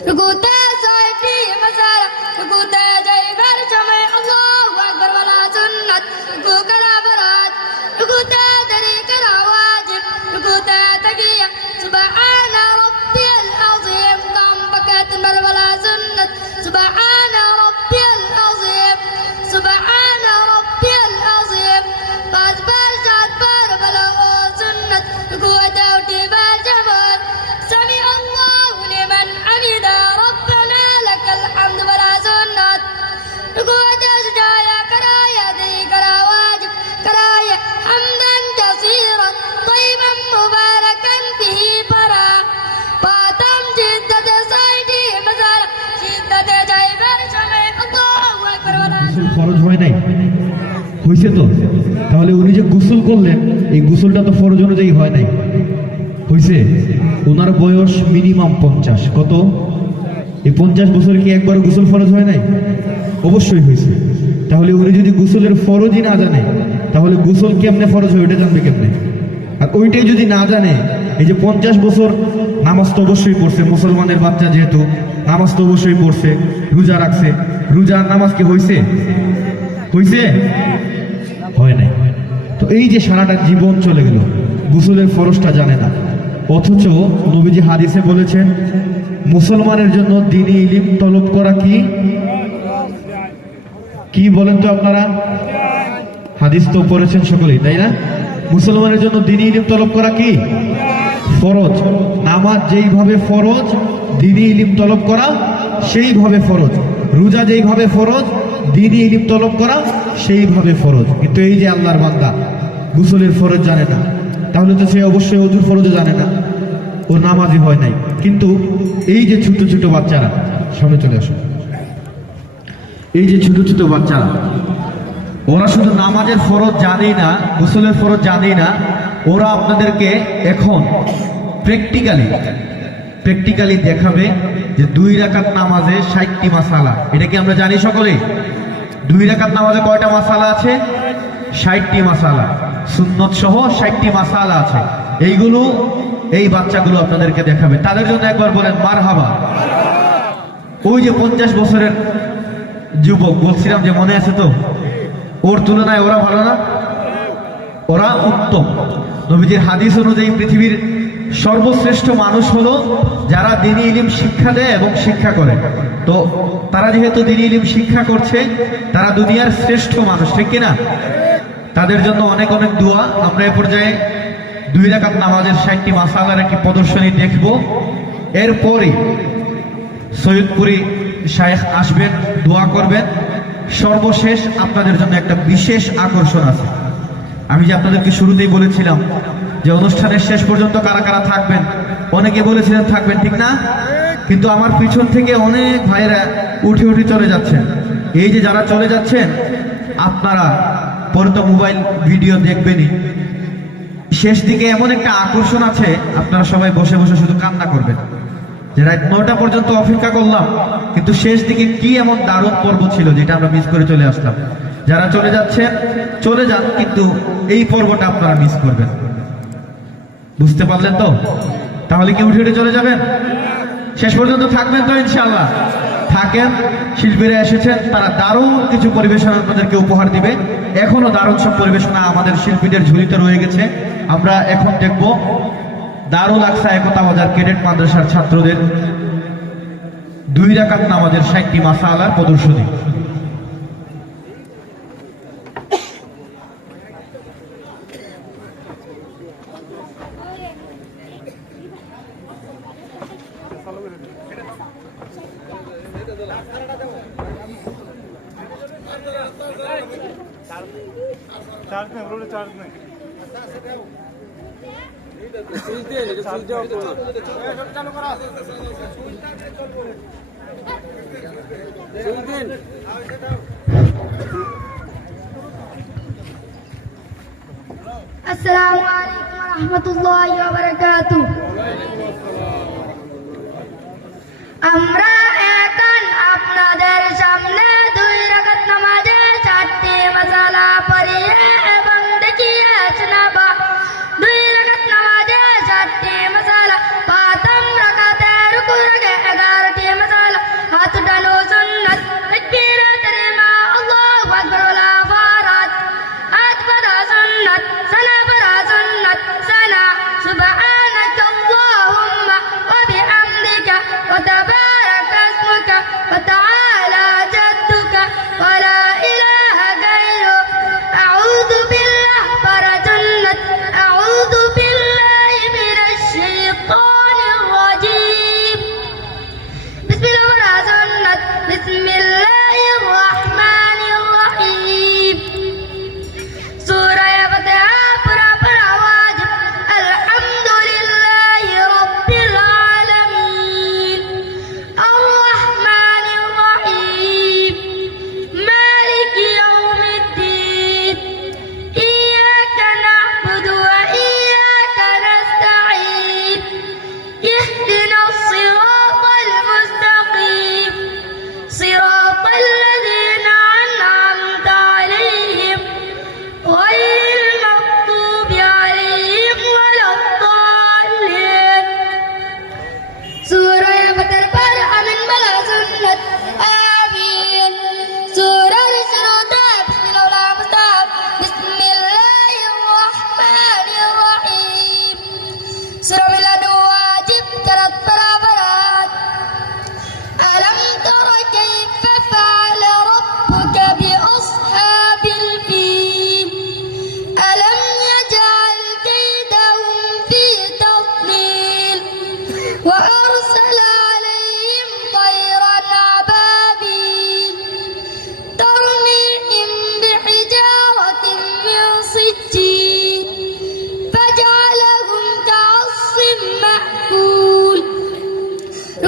রুকুতে ছয়টি ফরজ হয় নাই? হয়েছে তো? তাহলে উনি যে গোসল করলেন, এই গোসলটা তো ফরজ অনুযায়ী হয় নাই। হয়েছে ওনার বয়স মিনিমাম পঞ্চাশ। কত? এই পঞ্চাশ বছর কি একবার গোসল ফরজ হয় নাই? অবশ্যই হয়েছে তাহলে উনি যদি গোসলের ফরজই না জানে, তাহলে গোসল কেমনে ফরজ হয় ওইটা জানবে কেমনে? আর ওইটাই যদি না জানে, এই যে পঞ্চাশ বছর নামাজ তো অবশ্যই পড়ছে, মুসলমানের বাচ্চা যেহেতু নামাজ তো অবশ্যই পড়ছে, রোজা রাখছে। রোজা নামাজ কি হয়েছে হয়েছে হয় নাই। তো এই যে সারাটা জীবন চলে গেল, গোসলের ফরজটা জানে না। অথচ নবীজি হাদিসে বলেছেন, মুসলমানের জন্য দিনই ইলিম তলব করা কি? কি বলেন তো আপনারা? হাদিস তো পড়েছেন সকলেই, তাই না? মুসলমানের জন্য দিনই ইলিম তলব করা কি? ফরজ। নামাজ যেইভাবে ফরজ দিনই ইলিম তলব করা, সেইভাবে ফরজ। রোজা যেইভাবে ফরজ দিনই ইলিম তলব করা, সেইভাবে ফরজ। কিন্তু এই যে আল্লাহর বান্দা, গুসলের ফরজ জানে না। তাহলে তো সে অবশ্যই অজুর ফরজও জানে না। ও নামাজই হয় নাই। কিন্তু এই যে ছোট ছোট বাচ্চারা, সামনে চলে আসো। এই যে ছোট ছোট বাচ্চারা, ওরা শুধু নামাজের ফরজ জানেই না, গোসলের ফরজ জানেই না, ওরা আপনাদেরকে এখন প্র্যাকটিক্যালি প্র্যাকটিক্যালি দেখাবে যে দুই রাকাত নামাজে ষাটটি মাসালা। এটা কি আমরা জানি সকলে? দুই রাকাত নামাজে কয়টা মাসালা আছে? ষাটটি মাসালা। সুন্নত সহ ষাটটি মাসালা আছে। এইগুলো এই বাচ্চাগুলো আপনাদেরকে দেখাবে। তাদের জন্য একবার বলেন মার হাবা ওই যে পঞ্চাশ বছরের যুবক, বলছিলাম যে মনে আছে তো? ওর তুলনায় ওরা ভালো না? ওরা উত্তম। নবীজির হাদিস অনুযায়ী পৃথিবীর সর্বশ্রেষ্ঠ মানুষ হলো যারা দিনী ইলিম শিক্ষা দেয় এবং শিক্ষা করে। তো তারা যেহেতু দিনী ইলিম শিক্ষা করছে, তারা দুনিয়ার শ্রেষ্ঠ মানুষ, ঠিক কিনা? তাদের জন্য অনেক অনেক দোয়া। আমরা এ পর্যায়ে দুই রাকাত নামাজের ষাটটি মাসালার একটি প্রদর্শনী দেখব। এরপরে সৈয়দপুরি শায়েখ আসবেন, দোয়া করবেন। সর্বশেষ আপনাদের জন্য একটা বিশেষ আকর্ষণ আছে। আমি যে আপনাদেরকে শুরুতেই বলেছিলাম যে অনুষ্ঠানের শেষ পর্যন্ত কারা কারা থাকবেন? অনেকে বলেছিলেন থাকবেন, ঠিক না? কিন্তু আমার পিছন থেকে অনেক ভাইয়েরা উঠে উঠে চলে যাচ্ছেন। এই যে যারা চলে যাচ্ছেন, আপনারা পরে তো মোবাইল ভিডিও দেখবেনই। শেষ দিকে এমন একটা আকর্ষণ আছে, আপনারা সবাই বসে বসে শুধু কান্না করবেন। যে রাত নটা পর্যন্ত অপেক্ষা করলাম, কিন্তু শেষ দিকে কি এমন দারুণ পর্ব ছিল যেটা আমরা মিস করে চলে আসলাম। যারা চলে যাচ্ছেন, চলে যান, কিন্তু এই পর্বটা আপনারা মিস করবেন। বুঝতে পারলেন তো? তাহলে কি উঠে উঠে চলে যাবেন? শেষ পর্যন্ত থাকবেন তো ইনশাল্লাহ থাকেন, শিল্পীরা এসেছেন, তারা দারুণ কিছু পরিবেশনা আপনাদেরকে উপহার দিবে। এখনও দারুণ সব পরিবেশনা আমাদের শিল্পীদের ঝুলিতে রয়ে গেছে। আমরা এখন দেখব দারুল আকসা একতা বাজার ক্যাডেট মাদ্রাসার ছাত্রদের দুই রাকাত নামাজের ষাটটি মাসা আলার প্রদর্শনী। চার্জ নেই রোডে চার্জ নেই আসসালামু আলাইকুম রহমতুল্লাহ আমরা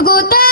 গোতা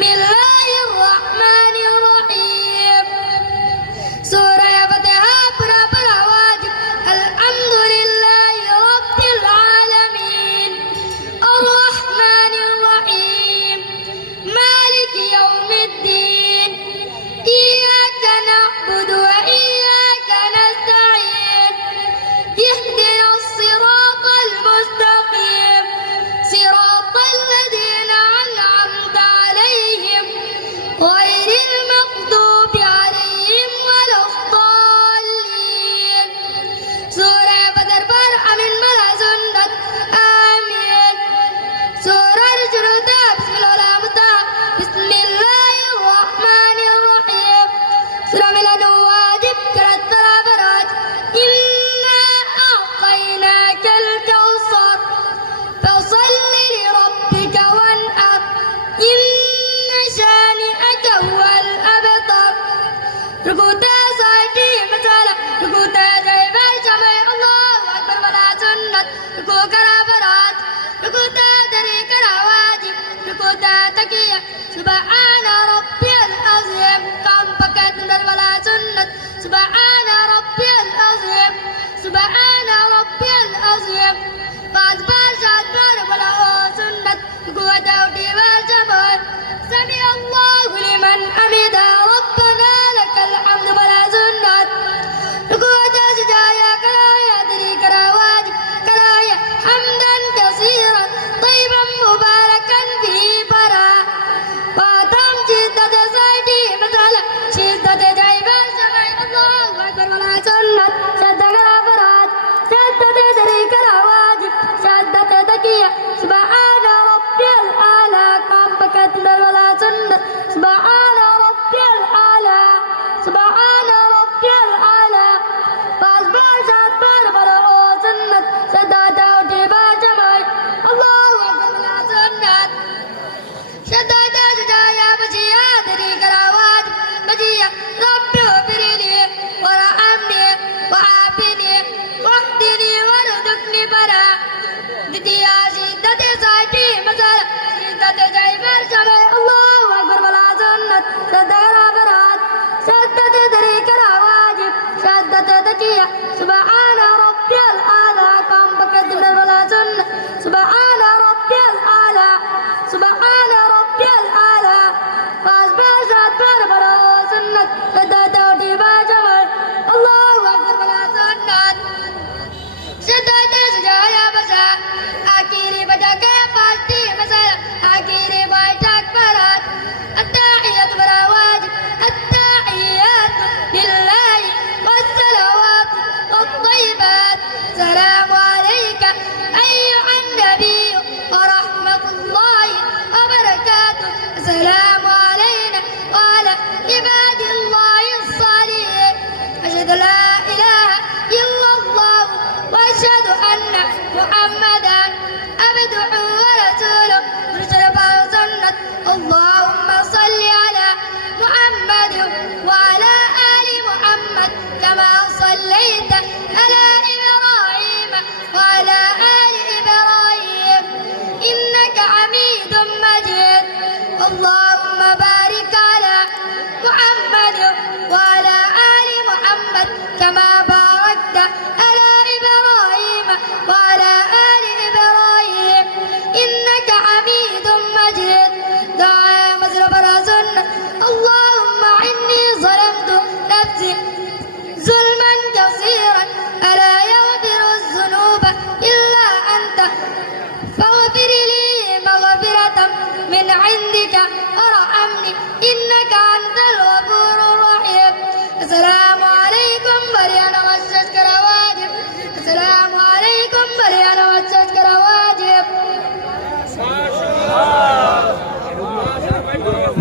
me love. العظيم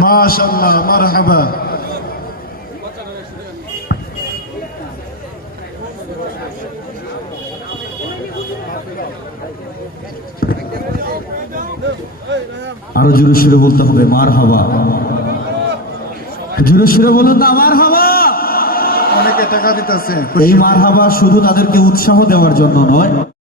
মাশাল্লাহ মারহাবা। আরও জোরে সুরে বলতে হবে মার হাওয়া জোরে সুরে বলুন না মার হাবা অনেকে টাকা দিতেছে। এই মার হাবা শুধু তাদেরকে উৎসাহ দেওয়ার জন্য নয়।